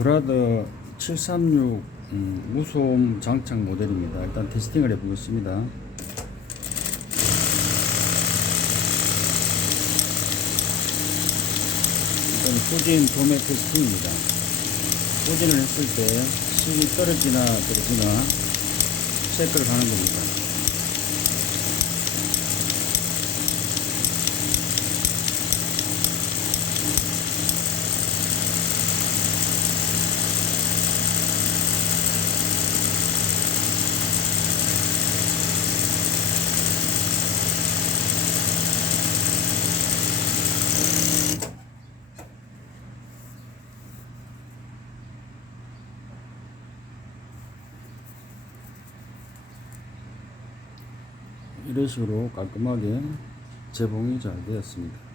브라더 736 음, 무소음 장착 모델입니다. 일단 테스팅을 해보겠습니다. 일단 후진 도매 테스팅입니다. 후진을 했을 때 실이 떨어지나 떨어지나 체크를 하는 겁니다. 이런 식으로 깔끔하게 재봉이 잘 되었습니다.